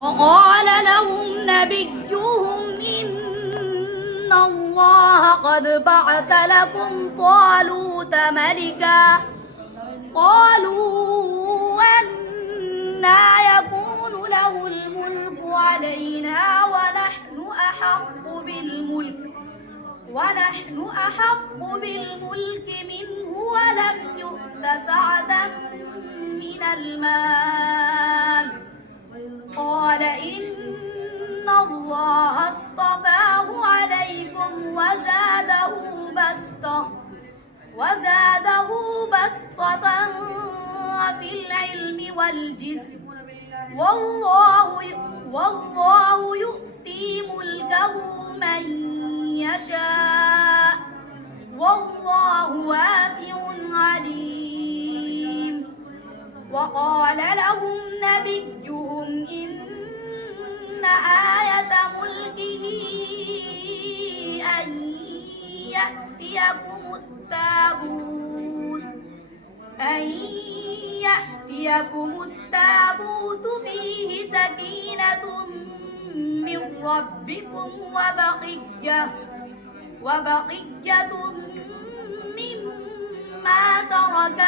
وقال لهم نبيهم إن الله قد بعث لكم طالوت ملكا. قالوا أنى يكون له الملك علينا ونحن أحق بالملك منه ولم يؤت سعة من المال. قال إن الله اصطفاه عليكم وزاده بسطة في العلم والجسم، والله يؤتي ملكه من يشاء، والله واسع عليم. وقال لهم نبيهم إن آية ملكه أن يأتيكم التابوت فيه سكينة من ربكم وبقية مما ترك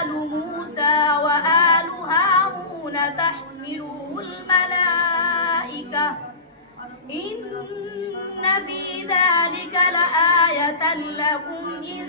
آل موسى وآل هارون تحمله الملائكة، إن في ذلك لآية لكم إن